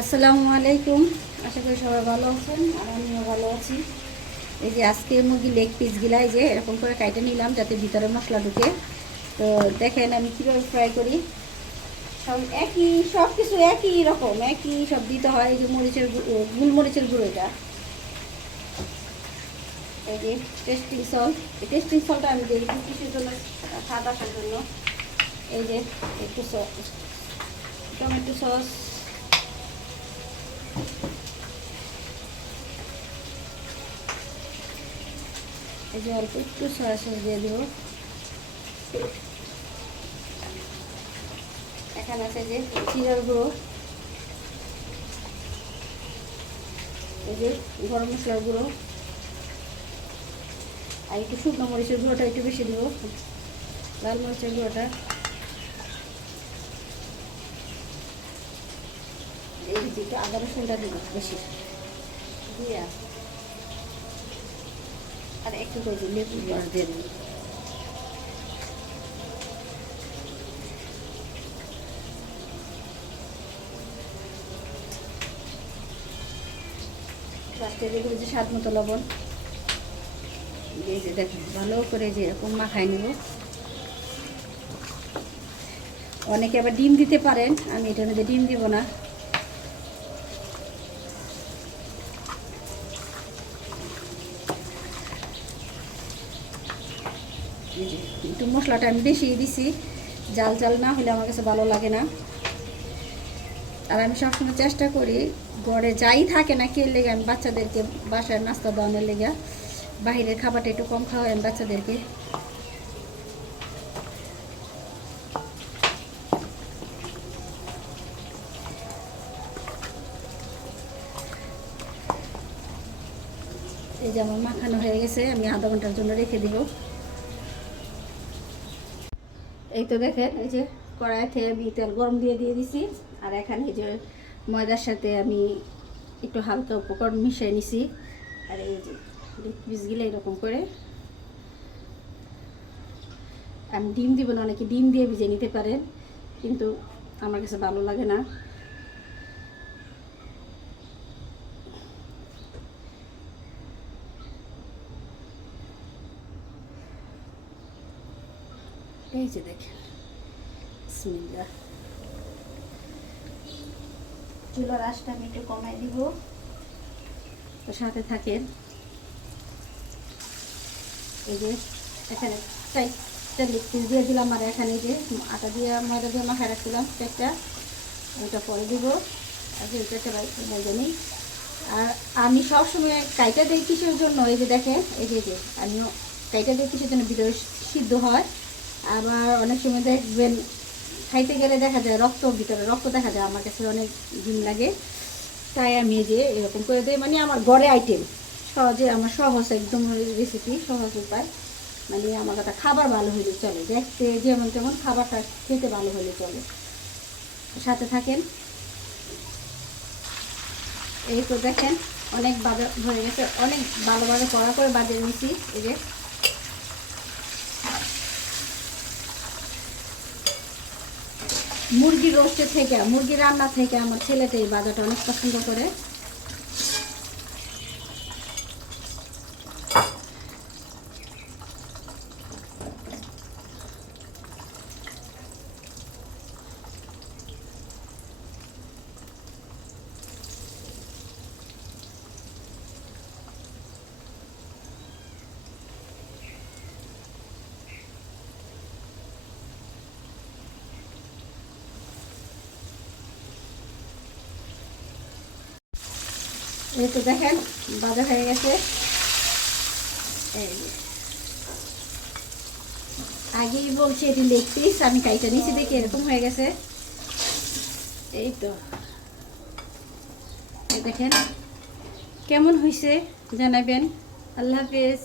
আসসালামু আলাইকুম। আশা করি সবাই ভালো আছেন আর আমিও ভালো আছি। এই যে আজকে মুরগি লেগ পিসগুলা এই যে এরকম করে কাইটে নিলাম যাতে ভিতরে মশলা ঢুকে। তো দেখেন আমি কীভাবে ফ্রাই করি। সব কিছু একই রকম, একই সব দিতে হয়। এই যে গোলমরিচের গুঁড়ো, এটা এই যে টেস্টিং সল্ট। এই টেস্টিং সল্টটা আমি দিই কিছুর জন্য, স্বাদ আসার জন্য। এই যে একটু টমেটো সস, এই যে অল্প একটু সয়া সস দিয়ে দেবো। এখানে আছে যে জিরার গুঁড়ো, এই যে গরম মশলার গুঁড়ো, আর একটু শুকনো মরিচের গুঁড়োটা একটু বেশি দেবো, লাল মরিচের গুঁড়োটা, এই যে একটু আদা রসুনটা দেবো বেশি দিয়ে, আর একটু করে লেবু রস দিয়ে দেবো। লাস্টে দিয়ে দেবো যে স্বাদ মতো লবণ। এই যে দেখুন ভালো করে যে এরকম মাখায় নেব। অনেকে আবার ডিম দিতে পারেন, আমি এটার মধ্যে ডিম দিব না। এই যে একটু মশলাটা আমি বেশি দিছি, জাল জাল না হলে আমার কাছে ভালো লাগে না। আর আমি সবসময় চেষ্টা করি ঘরে যাই থাকে না কে লেগে আমি বাচ্চাদেরকে বাসায় নাস্তা দেওয়ানোর লেগে বাইরের খাবারটা একটু কম খাওয়াই আমি বাচ্চাদেরকে। এই যে আমার মাখানো হয়ে গেছে, আমি আধা ঘন্টার জন্য রেখে দিব। এই তো দেখেন এই যে কড়াইতে আমি তেল গরম দিয়ে দিছি। আর এখানে এই যে ময়দার সাথে আমি একটু হালকা উপকরণ মিশিয়ে নিছি। আর এই যে পিসগুলো এরকম করে, আমি ডিম দিব না, অনেকে ডিম দিয়ে ভিজে নিতে পারেন, কিন্তু আমার কাছে ভালো লাগে না। এই যে দেখেন, বিসমিল্লাহ। চুলার আঁচটা আমি একটু কমাই দিব, তো সাথে থাকেন। এই যে এখানে চারটা লেগ পিস দিয়ে দিলাম, আর এখানে যে আটা দিয়ে ময়দা দিয়ে মাখায় রাখছিলাম চারটা, ওইটা পরে দিব। আর যে চারটা বাইরে নেই। আর আমি সবসময় কাইটা দিই কিসের জন্য, এই যে দেখেন এই যে আমি কাইটা দিই কিসের জন্য, ভিতরে সিদ্ধ হয়। আবার অনেক সময় দেখবেন খাইতে গেলে দেখা যায় ভিতরে রক্ত দেখা যায়, আমার কাছে অনেক দিন লাগে। তাই আমি এই যে এরকম করে দিই, মানে আমার ঘরে আইটেম সহজে, আমার সহজ একদম রেসিপি, সহজ উপায়। মানে আমার কথা খাবার ভালো হলে চলে, দেখতে যেমন তেমন, খাবারটা খেতে ভালো হলে চলে। সাথে থাকেন। এই তো দেখেন অনেক বাজার হয়ে গেছে, অনেক ভালোভাবে কড়া করে বাজিয়ে নিয়েছি। এই যে মুরগির রোস্টের থেকে, মুরগির রান্না থেকে আমার ছেলেটা এই বাজারটা অনেক পছন্দ করে। এই তো দেখেন ভাজা হয়ে গেছে। এই আগেই বলছি এটি লেগ পিস, আমি কাইটা নিচে দেখে এরকম হয়ে গেছে। এই তো দেখেন কেমন হয়েছে জানাবেন। আল্লাহ হাফেজ।